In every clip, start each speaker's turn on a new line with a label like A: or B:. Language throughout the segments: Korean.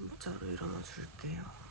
A: 문자로 일어나 줄게요.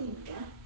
A: 아,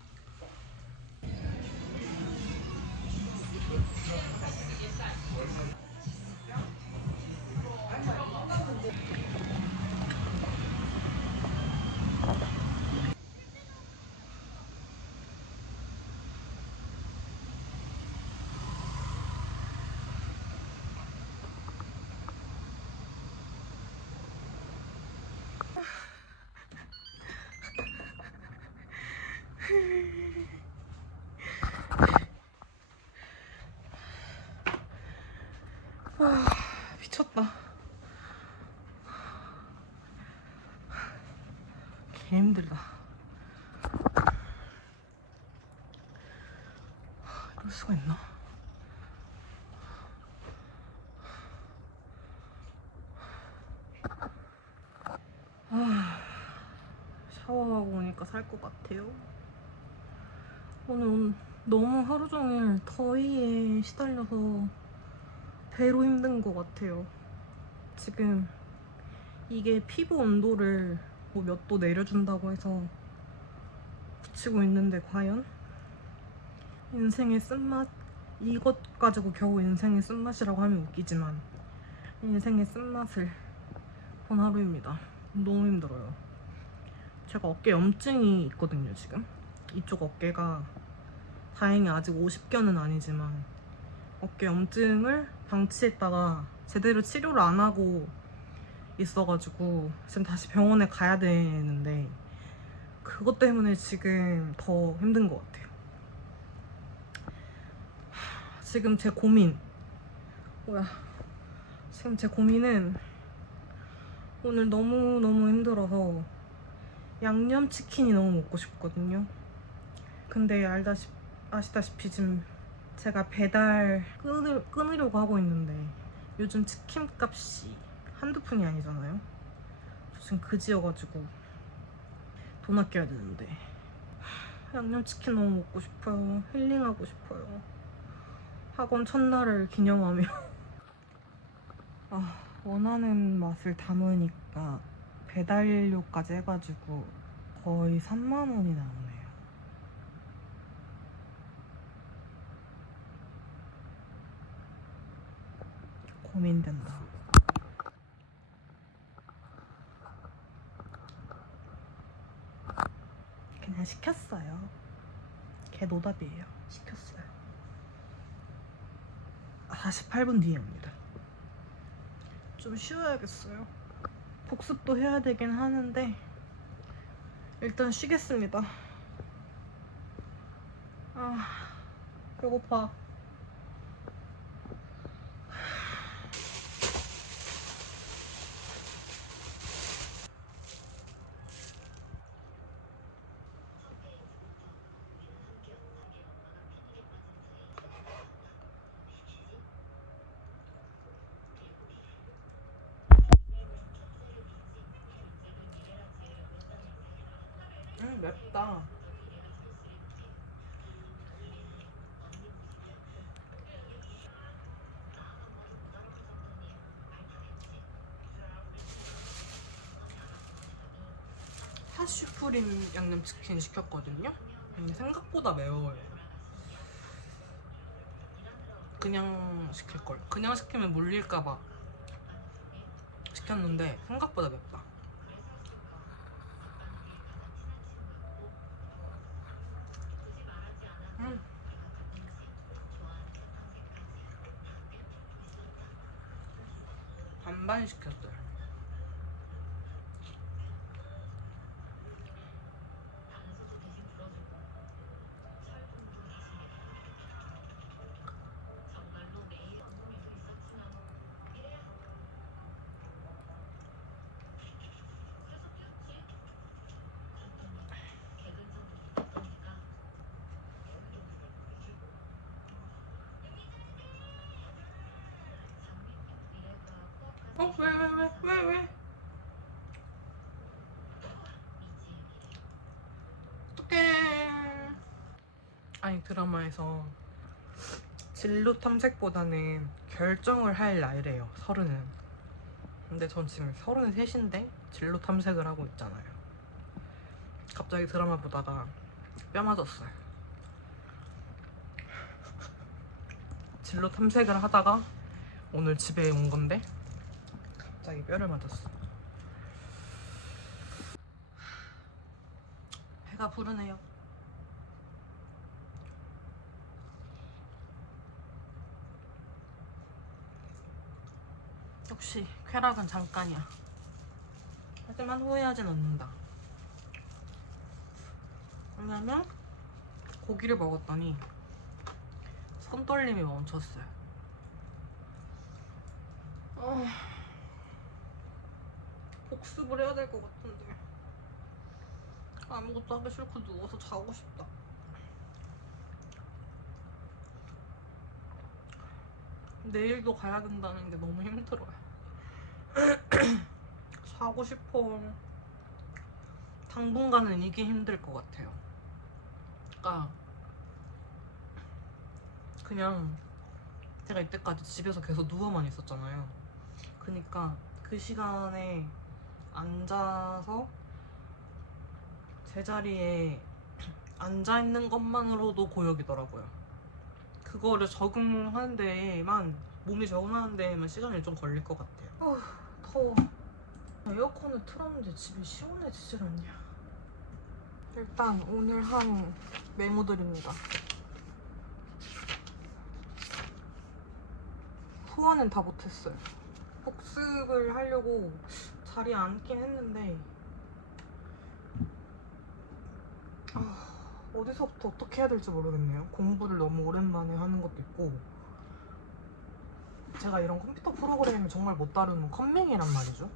A: 개 힘들다. 이럴 수가 있나? 아, 샤워하고 오니까 살 것 같아요. 오늘 온- 너무 하루 종일 더위에 시달려서 배로 힘든 것 같아요. 지금 이게 피부 온도를 뭐 몇 도 내려준다고 해서 붙이고 있는데 과연 인생의 쓴맛 이것 가지고 겨우 인생의 쓴맛이라고 하면 웃기지만 인생의 쓴맛을 본 하루입니다. 너무 힘들어요. 제가 어깨 염증이 있거든요 지금 이쪽 어깨가 다행히 아직 50견은 아니지만 어깨 염증을 방치했다가 제대로 치료를 안 하고 있어가지고 지금 다시 병원에 가야 되는데 그것 때문에 지금 더 힘든 것 같아요. 하, 지금 제 고민 뭐야 지금 제 고민은 오늘 너무 너무 힘들어서 양념치킨이 너무 먹고 싶거든요. 근데 알다시 아시다시피 지금 제가 배달 끊으, 끊으려고 하고 있는데 요즘 치킨 값이 한두 푼이 아니잖아요. 저 지금 그지여가지고 돈 아껴야 되는데 하, 양념치킨 너무 먹고 싶어요. 힐링하고 싶어요. 학원 첫날을 기념하며 아 원하는 맛을 담으니까 배달료까지 해가지고 거의 3만 원이 나오네요. 고민된다. 그냥 시켰어요. 걔 노답이에요. 시켰어요. 48분 뒤에 옵니다. 좀 쉬어야겠어요. 복습도 해야 되긴 하는데 일단 쉬겠습니다. 아, 배고파. 음, 맵다. 하슈프림 양념치킨 시켰거든요. 근데 생각보다 매워요. 그냥 시킬 걸. 그냥 시키면 물릴까봐 시켰는데 생각보다 맵다. 음. 반반 시켰어요. 어? 왜, 왜? 어떡해. 아니, 드라마에서 진로 탐색보다는 결정을 할 나이래요, 서른은. 근데 전 지금 서른 셋인데 진로 탐색을 하고 있잖아요. 갑자기 드라마 보다가 뼈 맞았어요. 진로 탐색을 하다가 오늘 집에 온 건데 갑자기 뼈를 맞았어. 배가 부르네요. 역시 쾌락은 잠깐이야. 하지만 후회하진 않는다. 왜냐면 고기를 먹었더니 손떨림이 멈췄어요. 아, 복습을 해야 될 것 같은데 아무것도 하기 싫고 누워서 자고 싶다. 내일도 가야 된다는 게 너무 힘들어요. 자고 싶어. 당분간은 이게 힘들 것 같아요. 그러니까 그냥 제가 이때까지 집에서 계속 누워만 있었잖아요. 그니까 그 시간에 앉아서 제자리에 앉아 있는 것만으로도 고역이더라고요. 그거를 적응하는 데에만 몸이 적응하는 데에만 시간이 좀 걸릴 것 같아요. 어, 더워. 에어컨을 틀었는데 집이 시원해지질 않냐. 일단 오늘 한 메모들입니다. 후원은 다 못했어요. 복습을 하려고 자리에 앉긴 했는데 아, 어디서부터 어떻게 해야 될지 모르겠네요. 공부를 너무 오랜만에 하는 것도 있고 제가 이런 컴퓨터 프로그램을 정말 못 다루는 컴맹이란 말이죠.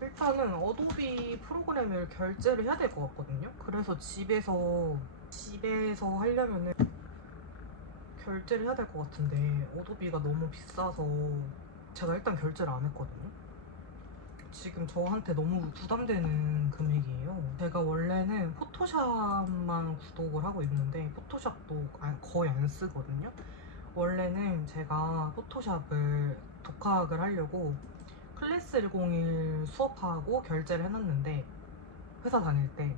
A: 일단은 어도비 프로그램을 결제를 해야 될 것 같거든요. 그래서 집에서 집에서 하려면은 결제를 해야 될 것 같은데 어도비가 너무 비싸서 제가 일단 결제를 안 했거든요. 지금 저한테 너무 부담되는 금액이에요. 제가 원래는 포토샵만 구독을 하고 있는데 포토샵도 안- 거의 안 쓰거든요. 원래는 제가 포토샵을 독학을 하려고 클래스 101 수업하고 결제를 해놨는데 회사 다닐 때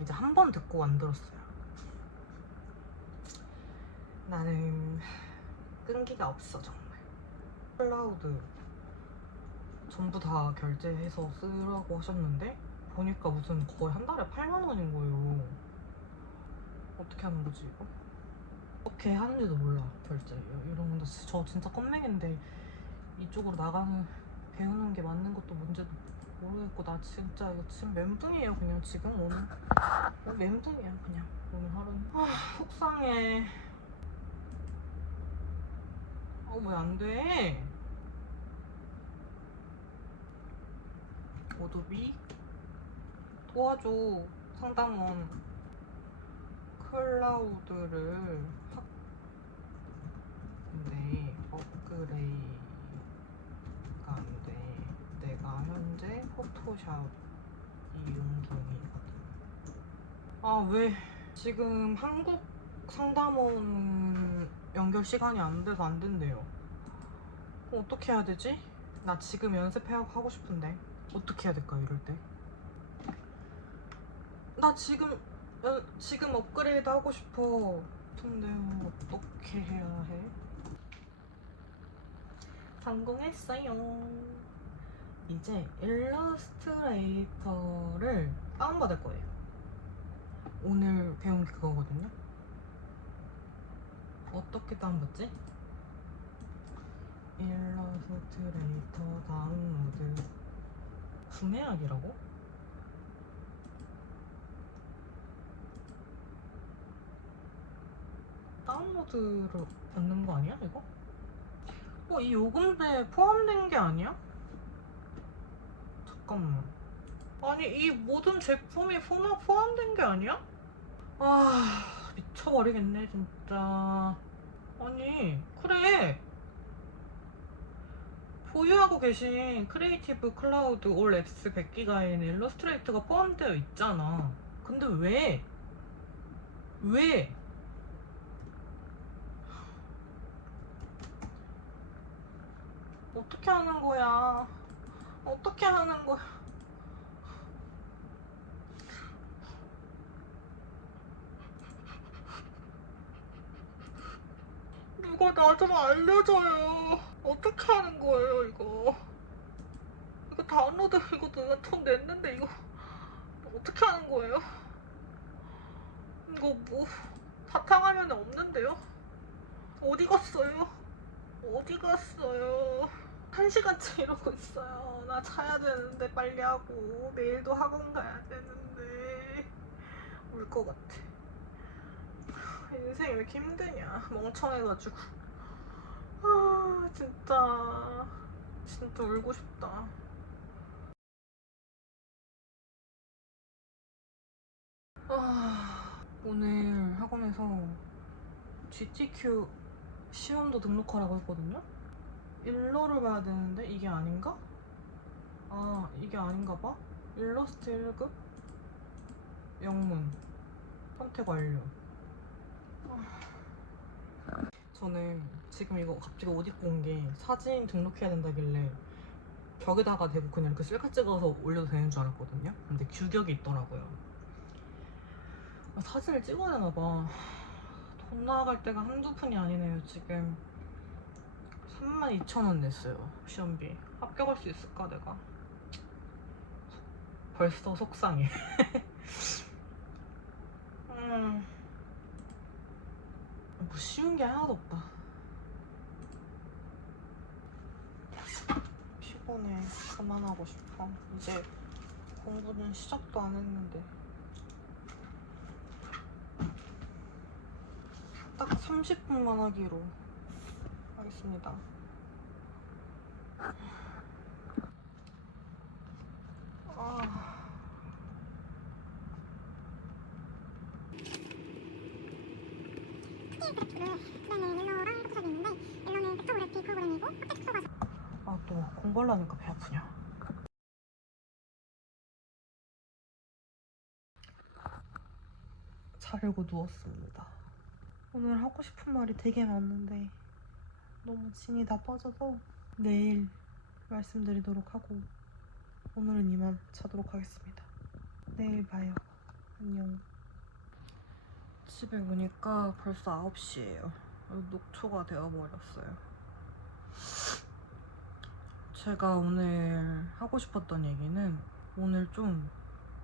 A: 이제 한 번 듣고 안 들었어요. 나는 끈기가 없어 정말. 클라우드 전부 다 결제해서 쓰라고 하셨는데 보니까 무슨 거의 한 달에 8만 원인 거예요. 어떻게 하는 거지 이거? 어떻게 하는지도 몰라 결제. 이런 건데 저 진짜 껌맹인데 이쪽으로 나가는 배우는 게 맞는 것도 문제도 모르겠고 나 진짜 이거 지금 멘붕이에요 그냥. 지금 오늘. 어, 멘붕이야 그냥. 오늘 하루는. 아 속상해. 어 왜 안 돼 오도비? 도와줘 상담원. 클라우드를 확 근데 업그레이드가 안돼. 내가 현재 포토샵 이용 중이거든. 아 왜? 지금 한국 상담원 연결 시간이 안 돼서 안 된대요. 어떻게 해야 되지? 나 지금 연습하고 싶은데 어떻게 해야 될까 이럴 때? 나 지금 연, 지금 업그레이드 하고 싶어. 근데 어떻게 해야 해? 성공했어요. 이제 일러스트레이터를 다운받을 거예요. 오늘 배운 게 그거거든요. 어떻게 다운받지? 일러스트레이터 다운로드 구매하기라고? 다운로드를 받는 거 아니야 이거? 어, 이 요금제 포함된 게 아니야? 잠깐만. 아니 이 모든 제품이 포함, 포함된 게 아니야? 아 미쳐버리겠네 진짜. 아니 그래. 보유하고 계신 크리에이티브 클라우드 올 앱스 100기가에는 일러스트레이터가 포함되어 있잖아. 근데 왜? 왜? 어떻게 하는 거야? 어떻게 하는 거야? 누가 나 좀 알려줘요. 어떻게 하는 거예요, 이거? 이거 다운로드 이거 내가 돈 냈는데 이거 어떻게 하는 거예요? 이거 뭐 바탕화면에 없는데요? 어디 갔어요? 어디 갔어요? 한 시간째 이러고 있어요. 나 자야 되는데 빨리 하고 내일도 학원 가야 되는데 울 것 같아. 인생이 왜 이렇게 힘드냐? 멍청해가지고. 아 진짜 진짜 울고 싶다. 아 오늘 학원에서 GTQ 시험도 등록하라고 했거든요. 일러를 봐야 되는데 이게 아닌가? 아 이게 아닌가 봐. 일러스트 1급 영문 선택 완료. 아. 저는 지금 이거 갑자기 옷 입고 온 게 사진 등록해야 된다길래 벽에다가 대고 그냥 이렇게 셀카 찍어서 올려도 되는 줄 알았거든요. 근데 규격이 있더라고요. 아, 사진을 찍어야 되나 봐. 돈 나갈 때가 한두 푼이 아니네요, 지금. 32,000원 냈어요, 시험비. 합격할 수 있을까, 내가? 벌써 속상해. 음. 뭐 쉬운 게 하나도 없다. 피곤해. 그만하고 싶어. 이제 공부는 시작도 안 했는데. 딱 30분만 하기로 하겠습니다. 아.
B: 그다음에 옐로우랑 포토샵이 있는데 옐로우는 벡터그래피 프로그램이고 텍스트가
A: 아, 또 공부하려니까 배 아프냐. 자려고 누웠습니다. 오늘 하고 싶은 말이 되게 많은데 너무 진이 다 빠져서 내일 말씀드리도록 하고 오늘은 이만 자도록 하겠습니다. 내일 봐요. 안녕. 집에 오니까 벌써 9시예요. 녹초가 되어버렸어요. 제가 오늘 하고 싶었던 얘기는 오늘 좀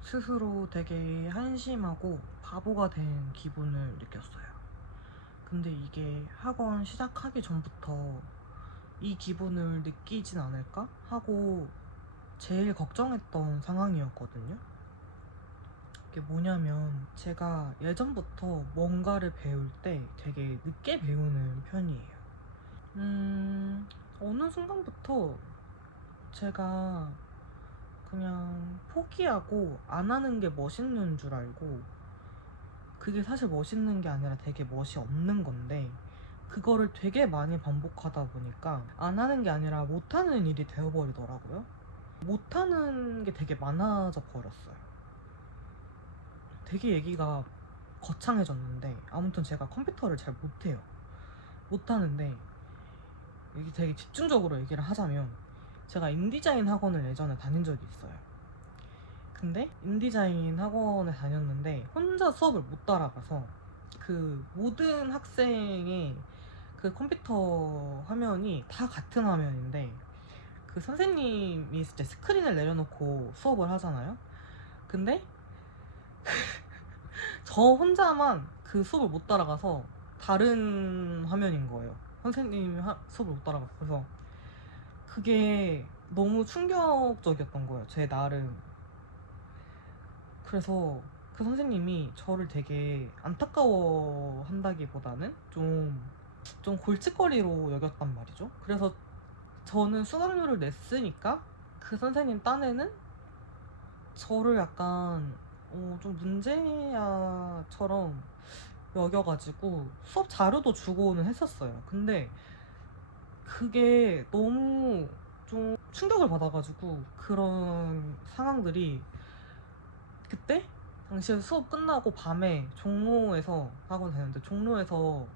A: 스스로 되게 한심하고 바보가 된 기분을 느꼈어요. 근데 이게 학원 시작하기 전부터 이 기분을 느끼진 않을까 하고 제일 걱정했던 상황이었거든요. 이게 뭐냐면 제가 예전부터 뭔가를 배울 때 되게 늦게 배우는 편이에요. 음, 어느 순간부터 제가 그냥 포기하고 안 하는 게 멋있는 줄 알고 그게 사실 멋있는 게 아니라 되게 멋이 없는 건데 그거를 되게 많이 반복하다 보니까 안 하는 게 아니라 못 하는 일이 되어버리더라고요. 못 하는 게 되게 많아져 버렸어요. 되게 얘기가 거창해졌는데 아무튼 제가 컴퓨터를 잘 못해요. 못하는데 이게 되게 집중적으로 얘기를 하자면 제가 인디자인 학원을 예전에 다닌 적이 있어요. 근데 인디자인 학원에 다녔는데 혼자 수업을 못 따라가서 그 모든 학생의 그 컴퓨터 화면이 다 같은 화면인데 그 선생님이 이제 스크린을 내려놓고 수업을 하잖아요. 근데 저 혼자만 그 수업을 못 따라가서 다른 화면인 거예요. 선생님이 하- 수업을 못 따라가서 그래서 그게 너무 충격적이었던 거예요. 제 나름. 그래서 그 선생님이 저를 되게 안타까워 한다기보다는 좀, 좀 골칫거리로 여겼단 말이죠. 그래서 저는 수강료를 냈으니까 그 선생님 딴에는 저를 약간 어, 좀 문제야처럼 여겨가지고 수업 자료도 주고는 했었어요. 근데 그게 너무 좀 충격을 받아가지고 그런 상황들이 그때 당시에 수업 끝나고 밤에 종로에서 학원 다녔는데 종로에서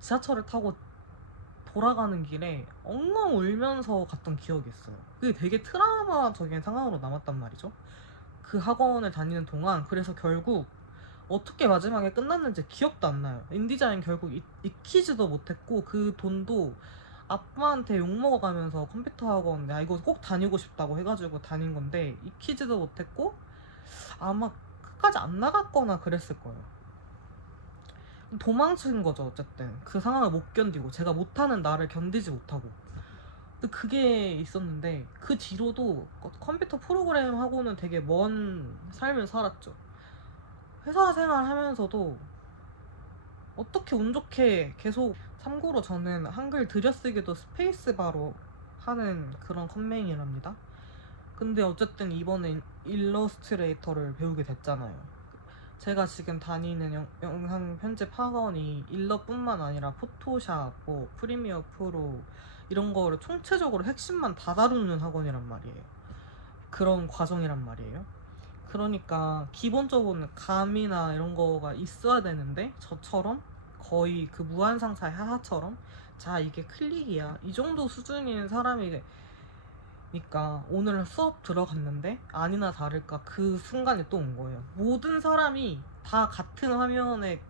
A: 지하철을 타고 돌아가는 길에 엉엉 울면서 갔던 기억이 있어요. 그게 되게 트라우마적인 상황으로 남았단 말이죠. 그 학원을 다니는 동안 그래서 결국 어떻게 마지막에 끝났는지 기억도 안 나요. 인디자인 결국 익, 익히지도 못했고 그 돈도 아빠한테 욕 먹어가면서 컴퓨터 학원 야 이거 꼭 다니고 싶다고 해가지고 다닌 건데 익히지도 못했고 아마 끝까지 안 나갔거나 그랬을 거예요. 도망친 거죠 어쨌든 그 상황을 못 견디고 제가 못하는 나를 견디지 못하고 그게 있었는데 그 뒤로도 컴퓨터 프로그램 하고는 되게 먼 삶을 살았죠 회사 생활 하면서도 어떻게 운 좋게 계속 참고로 저는 한글 들여쓰기도 스페이스바로 하는 그런 컴맹이랍니다 근데 어쨌든 이번에 일러스트레이터를 배우게 됐잖아요 제가 지금 다니는 영, 영상 편집 학원이 일러뿐만 아니라 포토샵, 뭐 프리미어 프로 이런 거를 총체적으로 핵심만 다 다루는 학원이란 말이에요. 그런 과정이란 말이에요. 그러니까 기본적으로는 감이나 이런 거가 있어야 되는데 저처럼 거의 그 무한상사의 하하처럼 자 이게 클릭이야 이 정도 수준인 사람이 그러니까 오늘 수업 들어갔는데 아니나 다를까 그 순간이 또 온 거예요. 모든 사람이 다 같은 화면에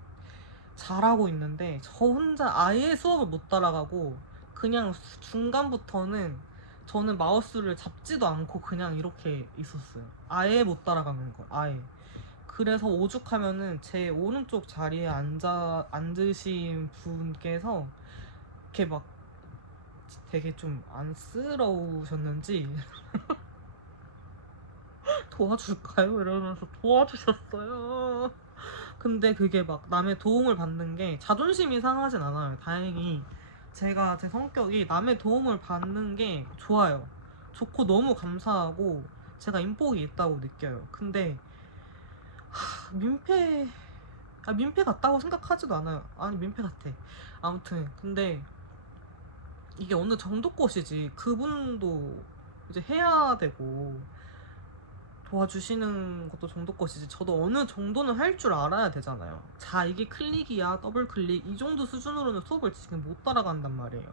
A: 잘하고 있는데 저 혼자 아예 수업을 못 따라가고 그냥 수- 중간부터는 저는 마우스를 잡지도 않고 그냥 이렇게 있었어요. 아예 못 따라가는 거, 아예. 그래서 오죽하면은 제 오른쪽 자리에 앉아 앉으신 분께서 이렇게 막 되게 좀 안쓰러우셨는지 도와줄까요? 이러면서 도와주셨어요. 근데 그게 막 남의 도움을 받는 게 자존심이 상하진 않아요. 다행히 제가 제 성격이 남의 도움을 받는 게 좋아요. 좋고 너무 감사하고 제가 인복이 있다고 느껴요. 근데 하, 민폐 아 민폐 같다고 생각하지도 않아요. 아니 민폐 같아. 아무튼 근데 이게 어느 정도 것이지 그분도 이제 해야 되고 도와주시는 것도 정도 것이지 저도 어느 정도는 할 줄 알아야 되잖아요 자 이게 클릭이야 더블 클릭 이 정도 수준으로는 수업을 지금 못 따라간단 말이에요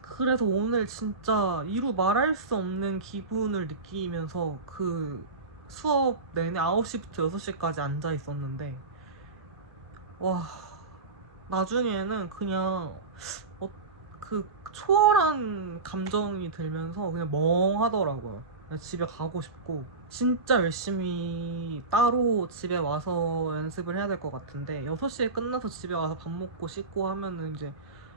A: 그래서 오늘 진짜 이루 말할 수 없는 기분을 느끼면서 그 수업 내내 9시부터 6시까지 앉아 있었는데 와 나중에는 그냥 어, 그 초월한 감정이 들면서 그냥 멍하더라고요. 집에 가고 싶고 진짜 열심히 따로 집에 와서 연습을 해야 될 것 같은데 6시에 끝나서 집에 와서 밥 먹고 씻고 하면은 이제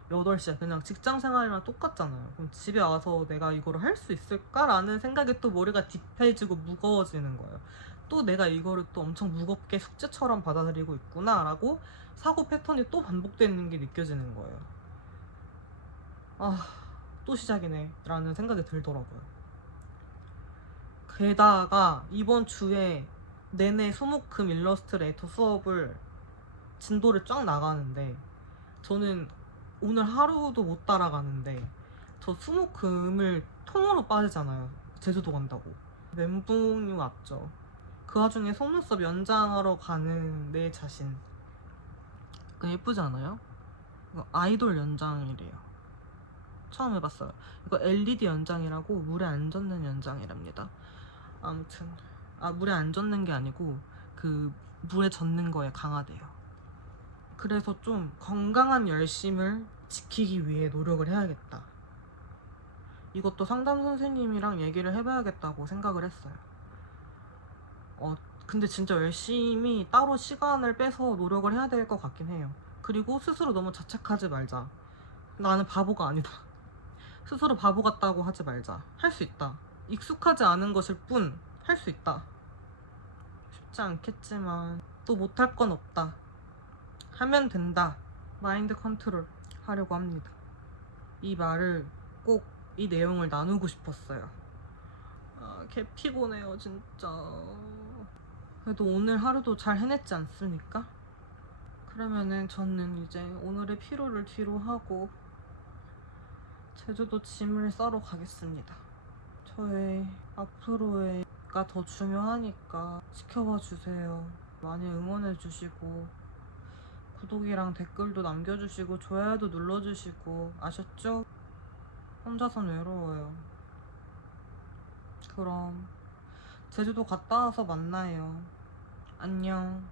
A: 8시야. 그냥 직장 생활이랑 똑같잖아요. 그럼 집에 와서 내가 이거를 할수 있을까라는 생각에 또 머리가 딥해지고 무거워지는 거예요. 또 내가 이거를 또 엄청 무겁게 숙제처럼 받아들이고 있구나라고 사고 패턴이 또 반복되는 게 느껴지는 거예요. 아, 또 시작이네. 라는 생각이 들더라고요. 게다가 이번 주에 내내 수목금 일러스트레이터 수업을 진도를 쫙 나가는데 저는 오늘 하루도 못 따라가는데 저 수목금을 통으로 빠지잖아요. 제주도 간다고. 멘붕이 왔죠. 그 와중에 속눈썹 연장하러 가는 내 자신. 그 예쁘지 않아요? 아이돌 연장이래요. 처음 해봤어요. 이거 LED 연장이라고 물에 안 젖는 연장이랍니다. 아무튼 아 물에 안 젖는 게 아니고 그 물에 젖는 거에 강하대요. 그래서 좀 건강한 열심을 지키기 위해 노력을 해야겠다. 이것도 상담 선생님이랑 얘기를 해봐야겠다고 생각을 했어요. 어, 근데 진짜 열심히 따로 시간을 빼서 노력을 해야 될 것 같긴 해요. 그리고 스스로 너무 자책하지 말자. 나는 바보가 아니다. 스스로 바보 같다고 하지 말자. 할 수 있다. 익숙하지 않은 것일 뿐, 할 수 있다. 쉽지 않겠지만, 또 못할 건 없다. 하면 된다. 마인드 컨트롤 하려고 합니다. 이 말을 꼭 이 내용을 나누고 싶었어요. 아, 개 피곤해요, 진짜. 그래도 오늘 하루도 잘 해냈지 않습니까? 그러면은 저는 이제 오늘의 피로를 뒤로 하고 제주도 짐을 싸러 가겠습니다. 저의 앞으로의가 더 중요하니까 지켜봐 주세요. 많이 응원해 주시고 구독이랑 댓글도 남겨주시고 좋아요도 눌러주시고 아셨죠? 혼자선 외로워요. 그럼 제주도 갔다 와서 만나요. 안녕.